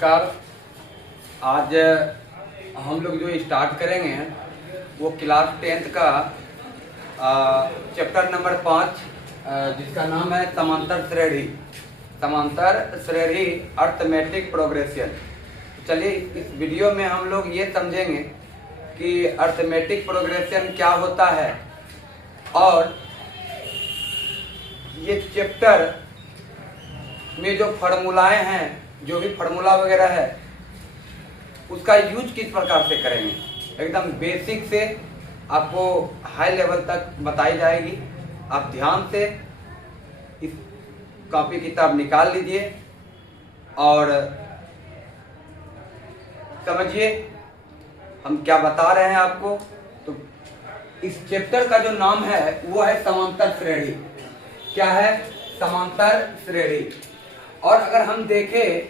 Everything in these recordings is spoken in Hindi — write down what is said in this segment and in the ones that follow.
नमस्कार। आज हम लोग जो स्टार्ट करेंगे वो क्लास 10th का चैप्टर नंबर 5 जिसका नाम है समांतर श्रेणी अर्थमेटिक प्रोग्रेशन। चलिए इस वीडियो में हम लोग ये समझेंगे कि अर्थमेटिक प्रोग्रेशन क्या होता है और ये चैप्टर में जो फार्मूलाएं हैं, जो भी फार्मूला वगैरह है, उसका यूज किस प्रकार से करेंगे, एकदम बेसिक से आपको हाई लेवल तक बताई जाएगी। आप ध्यान से इस कॉपी किताब निकाल लीजिए और समझिए हम क्या बता रहे हैं आपको। तो इस चैप्टर का जो नाम है वो है समांतर श्रेणी। क्या है? समांतर श्रेणी। और अगर हम देखें,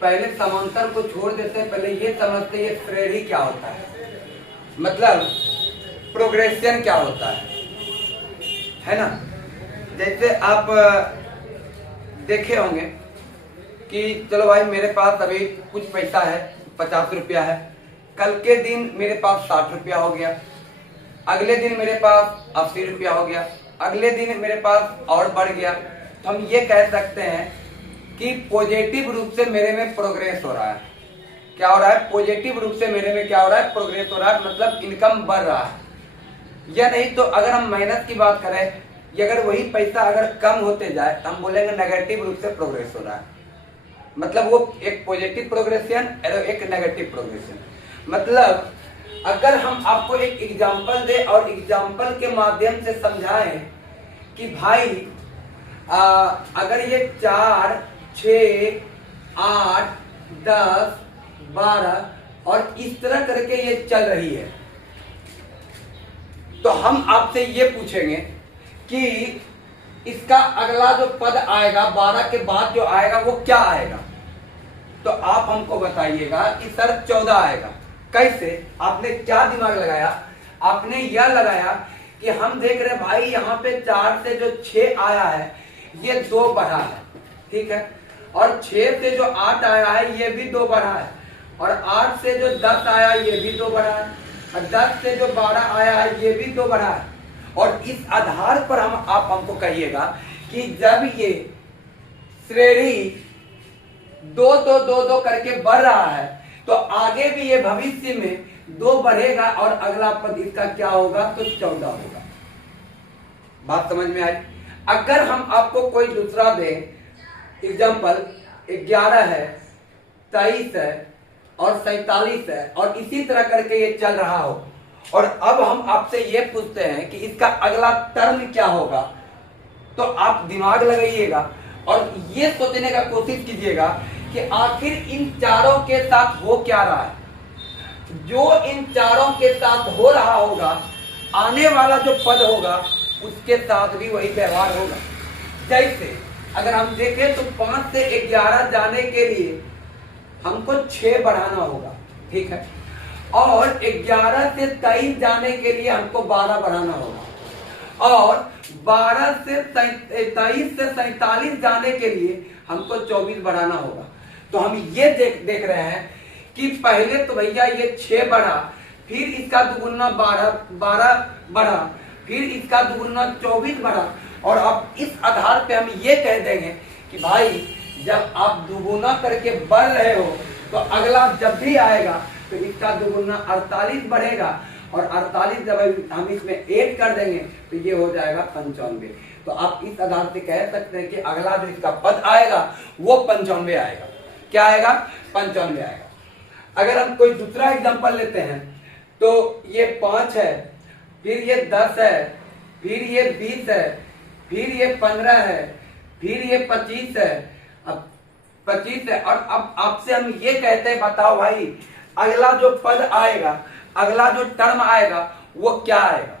पहले समांतर को छोड़ देते हैं, पहले ये समझते हैं श्रेणी क्या होता है, मतलब प्रोग्रेशन क्या होता है ना। जैसे आप देखे होंगे कि चलो भाई मेरे पास अभी कुछ पैसा है, 50 रुपया है, कल के दिन मेरे पास 60 रुपया हो गया, अगले दिन मेरे पास 80 रुपया हो गया, अगले दिन मेरे पास और बढ़ गया। तो हम ये कह सकते हैं कि पॉजिटिव रूप से मेरे में प्रोग्रेस हो रहा है। क्या हो रहा है? पॉजिटिव रूप से मेरे में क्या हो रहा है? प्रोग्रेस हो रहा है, मतलब इनकम बढ़ रहा है। या नहीं तो अगर हम मेहनत की बात करें, ये अगर वही पैसा अगर कम होते जाए तो हम बोलेंगे नेगेटिव रूप से प्रोग्रेस हो रहा है। मतलब वो एक पॉजिटिव प्रोग्रेशन और एक नेगेटिव प्रोग्रेशन। मतलब अगर हम आपको एक एग्जाम्पल दे और एग्जाम्पल के माध्यम से समझाएं कि भाई अगर ये 4, 6, 8, 10, 12 और इस तरह करके ये चल रही है, तो हम आपसे ये पूछेंगे कि इसका अगला जो पद आएगा 12 के बाद जो आएगा वो क्या आएगा। तो आप हमको बताइएगा कि सर 14 आएगा। कैसे? आपने क्या दिमाग लगाया? आपने यह लगाया कि हम देख रहे भाई यहाँ पे 4 से जो 6 आया है ये 2 बढ़ा है, ठीक है, और 6 से जो 8 आया है ये भी 2 बढ़ा है, और 8 से जो 10 आया ये भी 2 बढ़ा है, और 10 से जो 12 आया है ये भी 2 बढ़ा है। और इस आधार पर आप हमको कहिएगा कि जब ये श्रेणी 2 2 2 2 करके बढ़ रहा है तो आगे भी ये भविष्य में 2 बढ़ेगा और अगला पद इसका क्या होगा? तो 14 होगा। बात समझ में आई? अगर हम आपको कोई दूसरा दें, एग्जाम्पल 11 है, 23 है और 47 है और इसी तरह करके ये चल रहा हो, और अब हम आपसे ये पूछते हैं कि इसका अगला टर्म क्या होगा, तो आप दिमाग लगाइएगा और ये सोचने का कोशिश कीजिएगा कि आखिर इन चारों के साथ हो क्या रहा है। जो इन चारों के साथ हो रहा होगा, आने वाला जो पद होगा उसके साथ भी वही व्यवहार होगा। जैसे अगर हम देखें तो 5 से 11 जाने के लिए हमको 6 बढ़ाना होगा, ठीक है, और 11 से 23 जाने के लिए हमको 12 बढ़ाना होगा, और 12 से 23 से 47 जाने के लिए हमको 24 बढ़ाना होगा। तो हम ये देख रहे हैं कि पहले तो भैया ये 6 बढ़ा, फिर इसका दुगुना 12 बढ़ा, फिर इसका दुगुना 24 बढ़ा, और अब इस आधार पे हम ये कह देंगे कि भाई जब आप दुगुना करके बढ़ रहे हो तो अगला जब भी आएगा तो इसका दुगुना 48 बढ़ेगा, और 48 जब हम इसमें ऐड कर देंगे तो ये हो जाएगा 95। तो आप इस आधार से कह सकते हैं कि अगला जो इसका पद आएगा वो 95 आएगा। क्या आएगा? 95 आएगा। अगर हम कोई दूसरा एग्जांपल लेते हैं तो ये 5 है, फिर ये 10 है, फिर ये 20 है, फिर ये 15 है, फिर ये 25 है, अब 25 है, और अब आपसे हम ये कहते हैं बताओ भाई अगला जो पद आएगा, अगला जो टर्म आएगा वो क्या आएगा।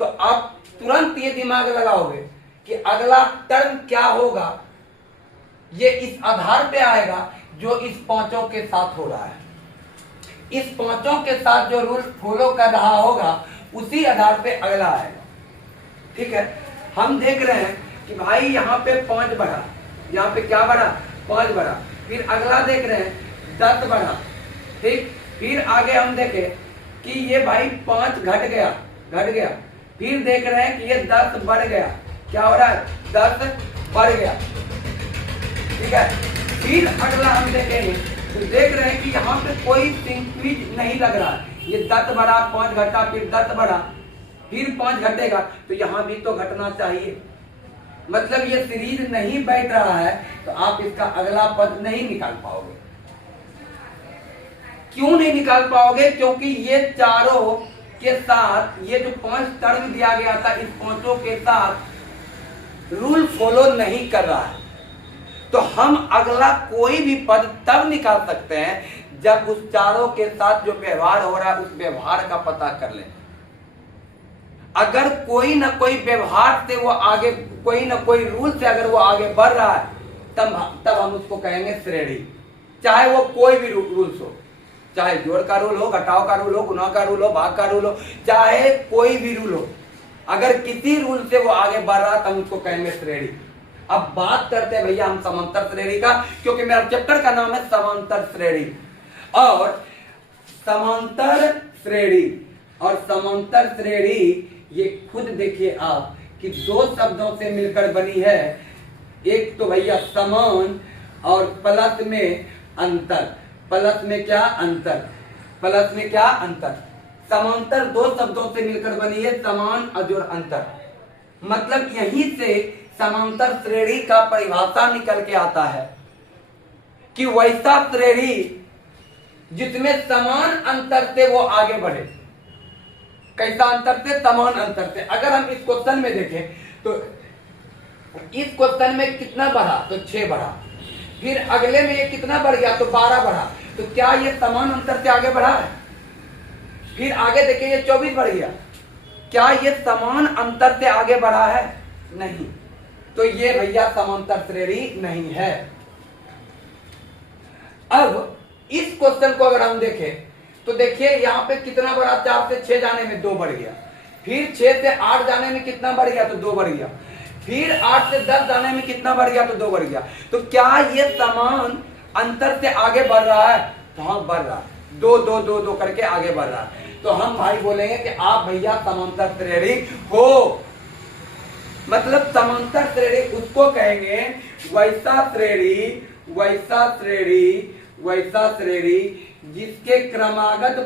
तो आप तुरंत ये दिमाग लगाओगे कि अगला टर्म क्या होगा। ये इस आधार पे आएगा जो इस 5 के साथ हो रहा है। इस 5 के साथ जो रूल फॉलो कर रहा होगा उसी आधार पे अगला आएगा, ठीक है। हम देख रहे हैं कि भाई यहाँ पे 5 बढ़ा, यहाँ पे क्या बढ़ा? 5 बढ़ा। फिर अगला देख रहे हैं 10 बढ़ा, ठीक। फिर आगे हम देखें कि ये भाई 5 घट गया, फिर देख रहे हैं कि ये 10 बढ़ गया, क्या हो रहा है, 10 बढ़ गया, ठीक है। फिर अगला हम देखेंगे तो देख रहे हैं कि यहाँ पे कोई सिंक्वीज नहीं लग रहा है, ये 10 बढ़ा, 5 घटा, फिर 10 बढ़ा, फिर 5 घटेगा, तो यहाँ भी तो घटना चाहिए, मतलब ये सीरीज नहीं बैठ रहा है, तो आप इसका अगला पद नहीं निकाल पाओगे। क्यों नहीं निकाल पाओगे? क्योंकि ये चारों के साथ, ये जो 5 टर्म दिया गया था, इस पांचों के साथ रूल फॉलो नहीं कर रहा है। तो हम अगला कोई भी पद तब निकाल सकते हैं जब उस चारों के साथ जो व्यवहार हो रहा है उस व्यवहार का पता कर लें। अगर कोई ना कोई व्यवहार से वो आगे, कोई ना कोई रूल से अगर वो आगे बढ़ रहा है, तब हम उसको कहेंगे श्रेणी, चाहे वो कोई भी रूल्स हो, चाहे जोड़ का रूल हो, घटाव का रूल हो, गुणा का रूल हो, भाग का रूल हो, चाहे कोई भी रूल हो, अगर किसी रूल से वो आगे बढ़ रहा है तो हम उसको कहेंगे श्रेणी। अब बात करते हैं भैया हम समांतर श्रेणी का, क्योंकि मेरा चैप्टर का नाम है समांतर श्रेणी। और समांतर श्रेणी ये खुद देखिए आप कि 2 शब्दों से मिलकर बनी है, एक तो भैया समान और प्लस में अंतर, प्लस में क्या अंतर, समांतर 2 शब्दों से मिलकर बनी है, समान और अंतर। मतलब यहीं से समांतर श्रेणी का परिभाषा निकल के आता है कि वैसा श्रेणी जिसमें समान अंतर से वो आगे बढ़े। कैसा अंतर से? समान अंतर से। अगर हम इस क्वेश्चन में देखें तो इस क्वेश्चन में कितना बढ़ा, तो 6 बढ़ा, फिर अगले में ये कितना बढ़ गया, तो 12 बढ़ा, तो क्या ये समान अंतर से आगे बढ़ा है? फिर आगे देखिए ये 24 बढ़ गया, क्या ये समान अंतर से आगे बढ़ा है? नहीं, तो ये भैया समांतर श्रेणी नहीं है। अब इस क्वेश्चन को अगर हम देखें तो देखिए यहाँ पे कितना बढ़ा, 4 से 6 जाने में 2 बढ़ गया, फिर 6 से 8 जाने में कितना बढ़ गया, तो 2 बढ़ गया, फिर 8 से 10 जाने में कितना बढ़ गया, तो 2 बढ़ गया। तो क्या ये समान अंतर से आगे बढ़ रहा है? तो हाँ बढ़ रहा है, 2 2 2 2 करके आगे बढ़ रहा है। तो हम भाई बोलेंगे कि आप भैया समांतर श्रेणी हो। मतलब समांतर श्रेणी उसको कहेंगे वैसा श्रेणी जिसके क्रमागत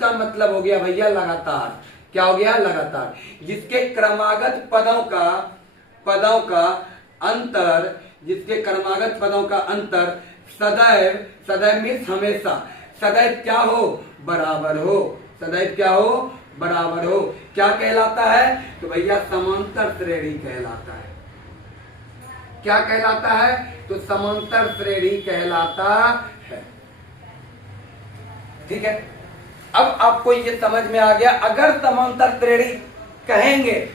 का मतलब हो गया भैया लगातार। क्या हो गया? लगातार। जिसके क्रमागत पदों का अंतर सदैव मीन्स हमेशा, सदैव क्या हो? बराबर हो। सदैव क्या हो? बराबर हो। क्या कहलाता है? तो भैया समांतर श्रेणी कहलाता है। क्या कहलाता है? तो समांतर श्रेणी कहलाता है। ठीक है, अब आपको ये समझ में आ गया। अगर समांतर श्रेणी कहेंगे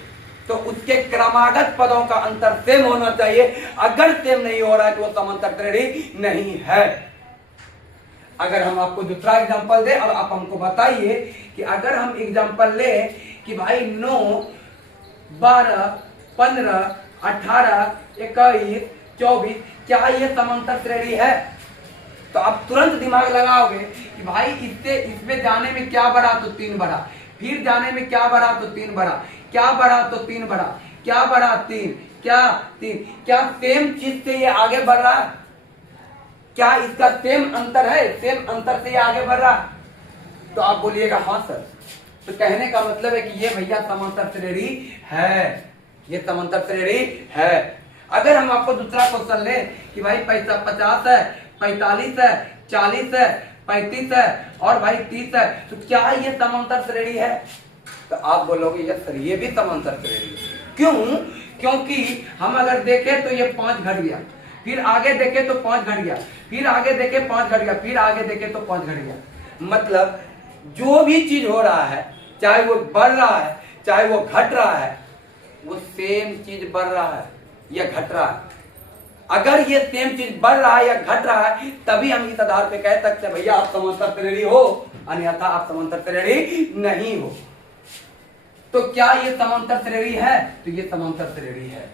तो उसके क्रमागत पदों का अंतर सेम होना चाहिए। अगर सेम नहीं हो रहा है तो वो समांतर श्रेणी नहीं है। अगर हम आपको दूसरा एग्जांपल दे, अब आप हमको बताइए कि अगर हम एग्जांपल ले कि भाई 9, 12, 15, 18, 21, 24, क्या ये समांतर श्रेणी है? तो आप तुरंत दिमाग लगाओगे कि भाई इसमें जाने में क्या बढ़ा, तो 3 बढ़ा, फिर जाने में क्या बढ़ा, तो 3 बढ़ा, क्या बढ़ा, तो 3 बढ़ा, क्या बढ़ा, 3, क्या 3, क्या सेम चीज से ये आगे बढ़ रहा है? क्या इसका सेम अंतर है? सेम अंतर से ये आगे बढ़ रहा है? तो आप बोलिएगा हाँ सर। तो कहने का मतलब है कि ये भैया समांतर श्रेणी है, ये समांतर श्रेणी है। अगर हम आपको दूसरा क्वेश्चन ले कि भाई 50 है, 45 है, 40 है, 35 है और भाई 30 है, तो क्या ये समांतर श्रेणी है? तो आप बोलोगे यस सर, ये भी समांतर श्रेणी है। क्यों? क्योंकि हम अगर देखें तो ये 5 घट गया, फिर आगे देखे तो 5 घट गया, फिर आगे देखे 5 घट गया, फिर आगे देखे तो 5 घट गया। मतलब जो भी चीज हो रहा है, चाहे वो बढ़ रहा है चाहे वो घट रहा है, वो सेम चीज बढ़ रहा है या घट रहा है। अगर ये सेम चीज बढ़ रहा है या घट रहा है तभी हम इस आधार पे कह सकते हैं भैया आप समांतर श्रेणी हो, अन्यथा आप समांतर श्रेणी नहीं हो। तो क्या ये समांतर श्रेणी है? तो ये समांतर श्रेणी है।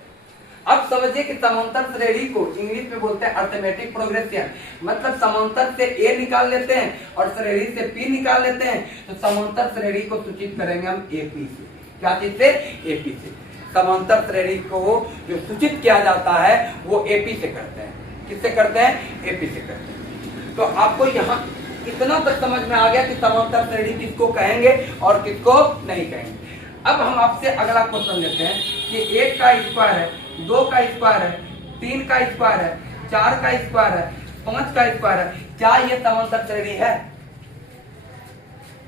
अब समझिए कि समांतर श्रेणी को इंग्लिश में बोलते हैं अर्थमेटिक प्रोग्रेशन, मतलब समांतर से ए निकाल लेते हैं और श्रेणी से पी निकाल लेते हैं, तो समांतर श्रेणी को सूचित करेंगे हम एपी से। क्या चीज से? एपी से। समांतर श्रेणी को जो सूचित किया जाता है वो एपी से करते हैं। किससे करते हैं? एपी से करते हैं। तो आपको यहाँ इतना तक समझ में आ गया कि समांतर श्रेणी किसको कहेंगे और किसको नहीं कहेंगे। अब हम आपसे अगला क्वेश्चन लेते हैं कि 1 का स्क्वायर है, 2 का स्क्वायर है, 3 का स्क्वायर है, 4 का स्क्वायर है, 5 का स्क्वायर है, क्या ये समांतर श्रेणी है?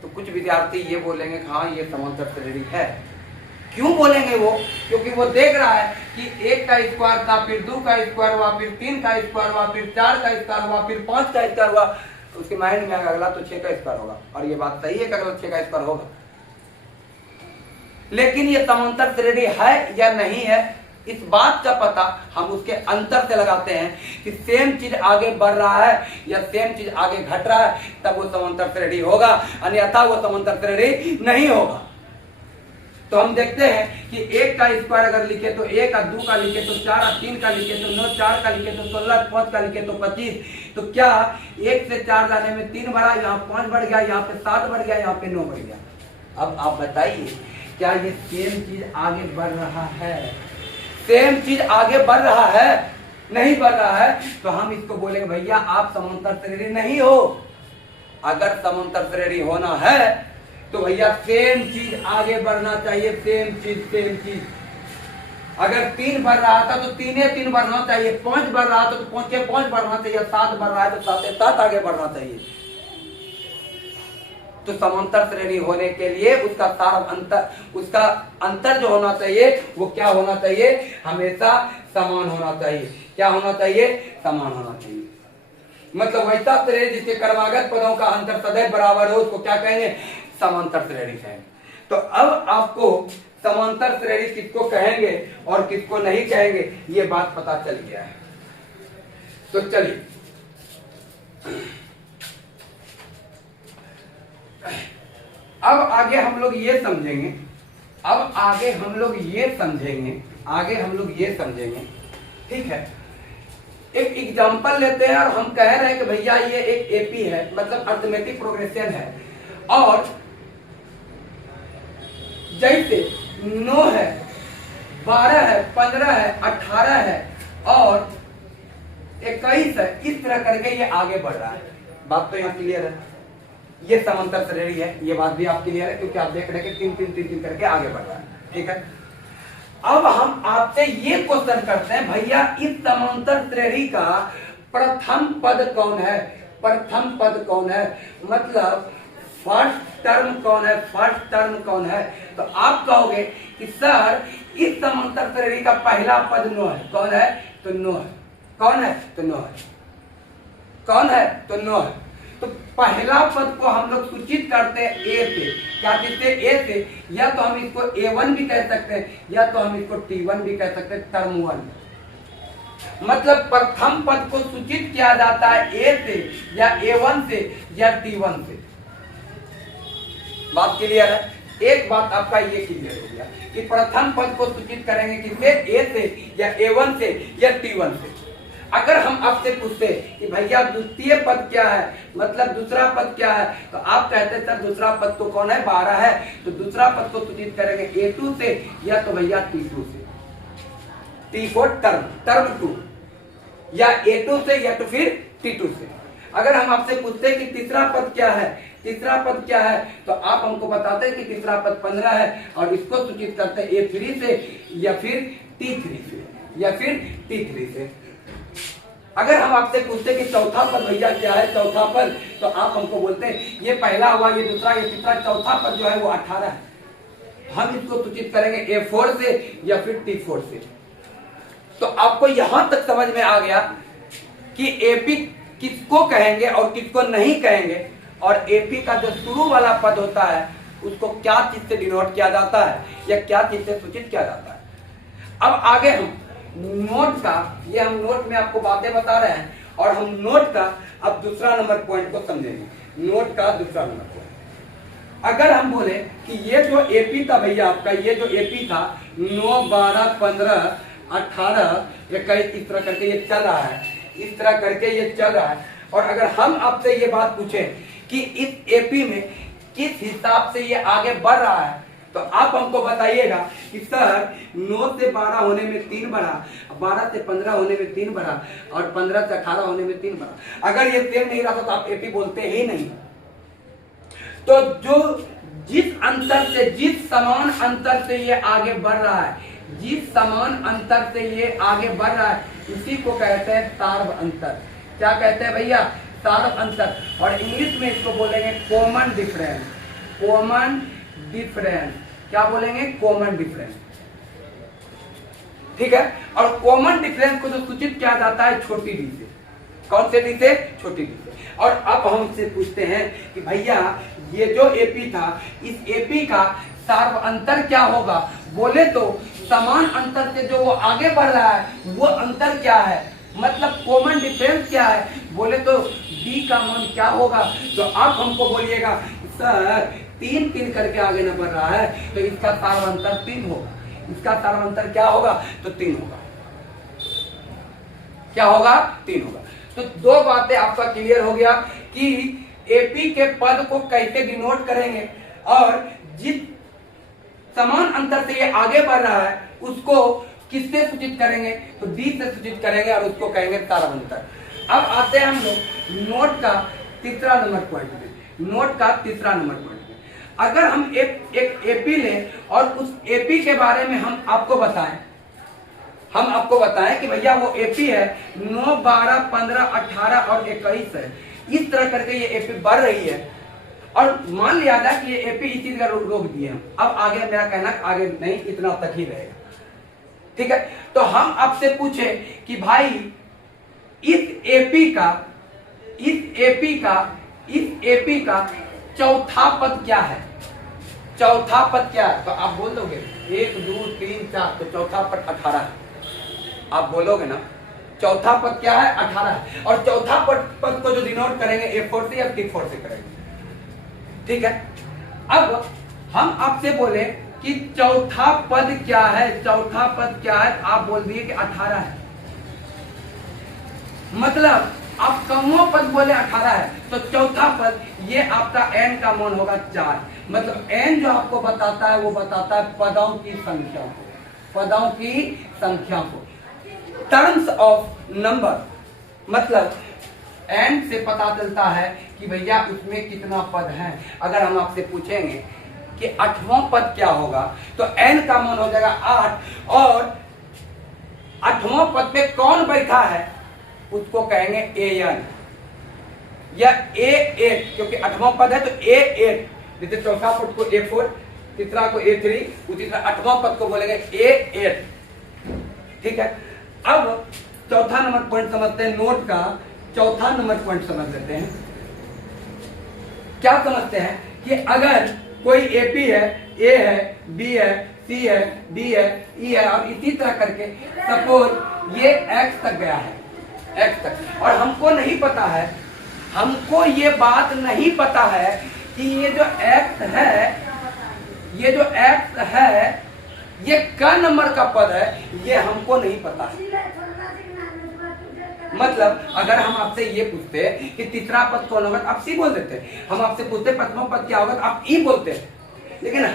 तो कुछ विद्यार्थी ये बोलेंगे हाँ ये समांतर श्रेणी है। क्यों बोलेंगे वो? क्योंकि वो देख रहा है कि 1 का स्क्वायर था, फिर 2 का स्क्वायर हुआ, फिर 3 का स्क्वायर हुआ, फिर 4 का स्क्वायर हुआ, फिर 5 का स्क्वायर हुआ। उसके माइंड में अगला तो 6 का स्क्वायर होगा, और ये बात सही है कि अगला 6 का स्क्वायर होगा। लेकिन ये समांतर श्रेणी है या नहीं है, इस बात का पता हम उसके अंतर से लगाते हैं कि सेम चीज आगे बढ़ रहा है या सेम चीज आगे घट रहा है, तब वो समांतर श्रेणी होगा, अन्यथा वो समांतर श्रेणी नहीं होगा। तो हम देखते हैं कि 1 का स्क्वायर अगर लिखे तो 1, 2 का लिखे तो 4, 3 का लिखे तो 9, 4 का लिखे तो 16, 5 का लिखे तो 25। तो क्या 1 से 4 जाने में 3 बढ़ा, यहाँ 5 बढ़ गया, यहाँ पे 7 बढ़ गया, यहाँ पे 9 बढ़ गया। अब आप बताइए क्या ये सेम चीज आगे बढ़ रहा है? सेम चीज आगे बढ़ रहा है? नहीं बढ़ रहा है, तो हम इसको बोलेंगे भैया आप समांतर श्रेणी नहीं हो। अगर समांतर श्रेणी होना है तो भैया सेम चीज आगे बढ़ना चाहिए, सेम चीज। अगर 3 बढ़ रहा था तो 3 बढ़ना चाहिए, 5 बढ़ रहा था तो 5 बढ़ना चाहिए, 7 बढ़ रहा है तो 7 आगे बढ़ना चाहिए। तो समांतर श्रेणी होने के लिए उसका अंतर जो होना चाहिए वो क्या होना चाहिए? हमेशा समान होना चाहिए। क्या होना चाहिए? समान होना चाहिए। मतलब वैसा श्रेणी जिसके क्रमागत पदों का अंतर सदैव बराबर हो उसको क्या कहेंगे? समांतर श्रेणी कहेंगे। तो अब आपको समांतर श्रेणी किसको कहेंगे और किसको नहीं कहेंगे ये बात पता चल गया है। तो चलिए अब आगे हम लोग ये समझेंगे, ठीक है। एक एग्जांपल लेते हैं और हम कह रहे हैं कि भैया ये एक एपी है, मतलब अर्थमेटिक प्रोग्रेशन है, और जैसे 9 है, 12 है, 15 है, 18 है और 21 है, इस तरह करके ये आगे बढ़ रहा है। बात तो यहाँ क्लियर है, ये समांतर श्रेणी है, ये बात भी आप क्लियर है क्योंकि आप देख रहे हैं कि 3 करके आगे बढ़ रहा है, ठीक है। अब हम आपसे ये क्वेश्चन करते हैं भैया इस समांतर श्रेणी का प्रथम पद कौन है? प्रथम पद कौन है, मतलब फर्स्ट टर्म कौन है? तो आप कहोगे कि सर इस समांतर श्रेणी का पहला पद 9 है। कौन है? तो 9 है। कौन है? तो 9 है। कौन है? तो 9 है। तो पहला पद को हम लोग सूचित करते हैं ए से। क्या कहते हैं? ए से। या तो हम इसको A1 भी कह सकते हैं या तो हम इसको T1 भी कह सकते हैं, टर्म 1। मतलब प्रथम पद को सूचित किया जाता है ए से या A1 से या T1 से। बात क्लियर है? एक बात आपका ये क्लियर हो गया कि प्रथम पद को सूचित करेंगे किससे? ए से या A1 से या T1 से। अगर हम आपसे पूछते कि भैया द्वितीय पद क्या है, मतलब दूसरा पद क्या है, तो आप कहते सर दूसरा पद तो कौन है? 12 है। तो दूसरा पद को सूचित करेंगे A2 से या तो भैया T2 से। T4 टर्म 2 या A2 से या तो फिर T2 से। अगर हम आपसे पूछते कि तीसरा पद क्या है, तो आप हमको बताते हैं कि तीसरा पद 15 है और इसको सूचित करते हैं A3 से या फिर T3 से अगर हम आपसे पूछते कि चौथा पद भैया क्या है, चौथा पद, तो आप हमको बोलते हैं ये पहला हुआ, ये दूसरा, ये तीसरा, चौथा पद जो है वो 18 है। हम इसको सूचित करेंगे A4 से या फिर T4 से। तो आपको यहां तक समझ में आ गया कि एपी किसको कहेंगे और किसको नहीं कहेंगे, और एपी का जो शुरू वाला पद होता है उसको क्या चीज से डिनोट किया जाता है या क्या चीज से सूचित किया जाता है। अब आगे हम नोट का, ये हम नोट में आपको बातें बता रहे हैं और हम नोट का अब दूसरा नंबर पॉइंट को समझेंगे। नोट का दूसरा नंबर पॉइंट, अगर हम बोले कि ये जो एपी था भैया आपका, ये जो एपी था 9, 12, 15 18, 21 इस तरह करके ये चल रहा है, इस तरह करके ये चल रहा है। और अगर हम आपसे ये बात पूछें कि इस एपी में किस हिसाब से ये आगे बढ़ रहा है, तो आप हमको बताइएगा कि सर 9 से 12 होने में 3 बढ़ा, 12 से 15 होने में 3 बढ़ा और 15 से 18 होने में 3 बढ़ा। अगर ये सेम नहीं रहा तो आप एपी बोलते ही नहीं। तो जो जिस अंतर से, जिस समान अंतर से ये आगे बढ़ रहा है, जिस समान अंतर से ये आगे बढ़ रहा है, उसी को कहते हैं सार्व अंतर। क्या कहते हैं भैया? सार्व अंतर। और इंग्लिश में इसको बोलेंगे कॉमन डिफरेंस। कॉमन डिफरेंस क्या बोलेंगे? Common difference. ठीक है। और कॉमन डिफरेंस को जो सूचित किया जाता है छोटी डी से। कौन से डी से? छोटी डी से। और अब हमसे पूछते हैं कि भैया ये जो एपी था, इस एपी का सार्व अंतर क्या होगा? बोले तो समान अंतर से जो वो आगे बढ़ रहा है वो अंतर क्या है, मतलब कॉमन डिफरेंस क्या है? बोले तो डी का मान क्या होगा? तो आप हमको बोलिएगा सर 3 करके आगे न बढ़ रहा है तो इसका सार्व अंतर 3 होगा। इसका सार्व अंतर क्या होगा? तो 3 होगा। क्या होगा? 3 होगा। तो 2 बातें आपका क्लियर हो गया कि एपी के पद को कैसे डिनोट करेंगे और जिस समान अंतर से ये आगे बढ़ रहा है उसको किससे सूचित करेंगे? तो डी से सूचित करेंगे और उसको कहेंगे सार्व अंतर। अब आते हैं हम लोग नोट का तीसरा नंबर पॉइंट में। नोट का तीसरा नंबर पॉइंट में अगर हम एक एपी लें और उस एपी के बारे में हम आपको बताएं कि भैया वो एपी है 9, 12, 15, 18 और 21 है। इस तरह करके ये एपी बढ़ रही है और मान लिया जाए कि ये एपी इसी जगह रोक दिए हम। अब आगे मेरा कहना आगे नहीं, इतना तक ही रहेगा। ठीक है। तो हम आपसे पूछे कि भाई इस एपी का चौथा पद क्या है? चौथा पद क्या है? तो आप बोल दोगे 1, 2, 3, 4, तो चौथा पद 18 है। आप बोलोगे ना चौथा पद क्या है? 18 है। और चौथा पद को जो डिनोट करेंगे A4 से या T4 से करेंगे। ठीक है। अब हम आपसे बोले कि चौथा पद क्या है? चौथा पद क्या है? आप बोल दिए कि 18 है। मतलब आप कमो पद बोले 18 है तो चौथा पद ये आपका n का मान होगा 4। मतलब n जो आपको बताता है वो बताता है पदों की संख्या को, पदों की संख्या को। टर्म्स ऑफ नंबर मतलब n से पता चलता है कि भैया उसमें कितना पद है। अगर हम आपसे पूछेंगे कि 8वां पद क्या होगा तो n का मान हो जाएगा 8 और 8वां पद पे कौन बैठा है उसको कहेंगे an या A8, क्योंकि 8वां पद है तो A8। जैसे चौथा पद को A4, तीसरा को A3, उसी तरह 8वां पद को बोलेंगे A8। ठीक है। अब चौथा नंबर पॉइंट समझते हैं। नोट का चौथा नंबर पॉइंट समझ लेते हैं। क्या समझते हैं कि अगर कोई एपी है, ए है, बी है, सी है, डी है, ई है और इसी तरह करके सपोज ये एक्स तक गया है, एक्स तक, और हमको नहीं पता है, हमको ये बात नहीं पता है कि ये जो एक्स है ये क्या नंबर का पद है, ये हमको नहीं पता है। मतलब अगर हम आपसे ये पूछते कि तीसरा पद कौन होगा तो आप सी बोल देते। हम आपसे पूछते प्रथम पद क्या होगा तो आप ई बोलते। लेकिन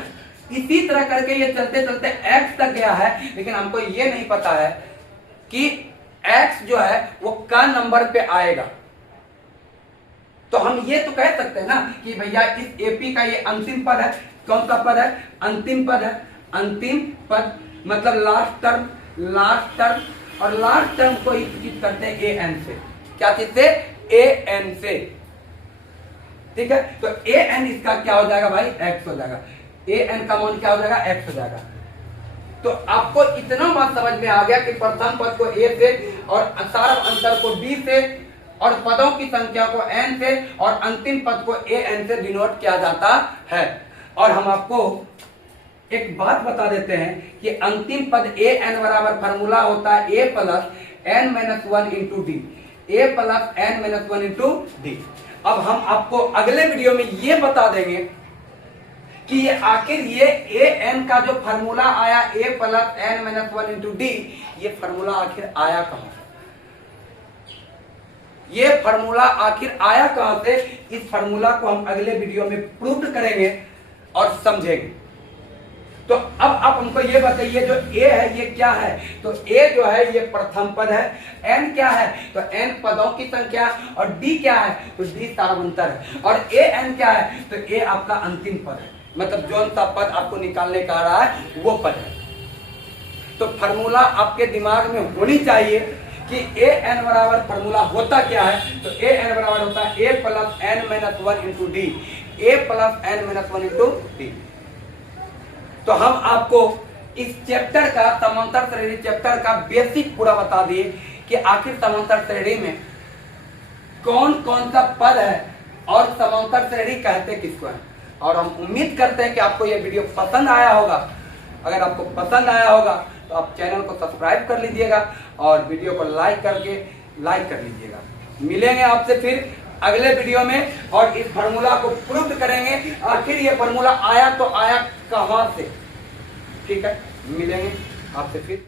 इसी तरह करके ये चलते चलते एक्स तक गया है, लेकिन हमको ये नहीं पता है कि एक्स जो है वो क्या नंबर पे आएगा। तो हम ये तो कह सकते हैं ना कि भैया इस एपी का ये अंतिम पद है। कौन सा पद है? अंतिम पद है। अंतिम पद मतलब लास्ट टर्म, और लास्ट टर्म को ही सूचित करते हैं ए एन से। क्या चीज से? ए एन से। ठीक है। तो ए एन इसका क्या हो जाएगा भाई? एक्स हो जाएगा। ए एन का मान क्या हो जाएगा? एक्स हो जाएगा। तो आपको इतना बात समझ में आ गया कि प्रथम पद को ए से और सारा अंतर को बी से और पदों की संख्या को एन से और अंतिम पद को ए एन से डिनोट किया जाता है। और हम आपको एक बात बता देते हैं कि अंतिम पद ए एन बराबर फार्मूला होता है A plus N minus 1 into D. A plus N minus 1 into D. अब हम आपको अगले वीडियो में ये बता देंगे कि ये आखिर ये ए एन का जो फॉर्मूला आया A plus N minus one into D, ये फॉर्मूला आखिर आया कहां से? ये फॉर्मूला आखिर आया कहां से? इस फॉर्मूला को हम अगले वीडियो में प्रूव करेंगे और समझेंगे। तो अब आप हमको ये बताइए, जो ए है ये क्या है? तो ए जो है ये प्रथम पद है, एन क्या है? तो एन पदों की संख्या, और डी क्या है? तो डी सार्वंतर है, और ए एन क्या है? तो ए आपका अंतिम पद है, मतलब जो सा पद आपको निकालने का आ रहा है वो पद है। तो फॉर्मूला आपके दिमाग में होनी चाहिए कि ए एन बराबर फॉर्मूला होता क्या है? तो ए एन बराबर होता है A plus N minus one into D, A plus N minus one into D. तो हम आपको इस चैप्टर का, समांतर श्रेणी चैप्टर का बेसिक पूरा बता दिए कि आखिर समांतर श्रेणी में कौन कौन सा पद है और समांतर श्रेणी कहते किसको है। और हम उम्मीद करते हैं कि आपको यह वीडियो पसंद आया होगा। अगर आपको पसंद आया होगा तो आप चैनल को सब्सक्राइब कर लीजिएगा और वीडियो को लाइक कर लीजिएगा। मिलेंगे आपसे फिर अगले वीडियो में और इस फार्मूला को प्रूव करेंगे, आखिर ये फार्मूला आया तो आया कहां से। ठीक है, मिलेंगे आपसे फिर।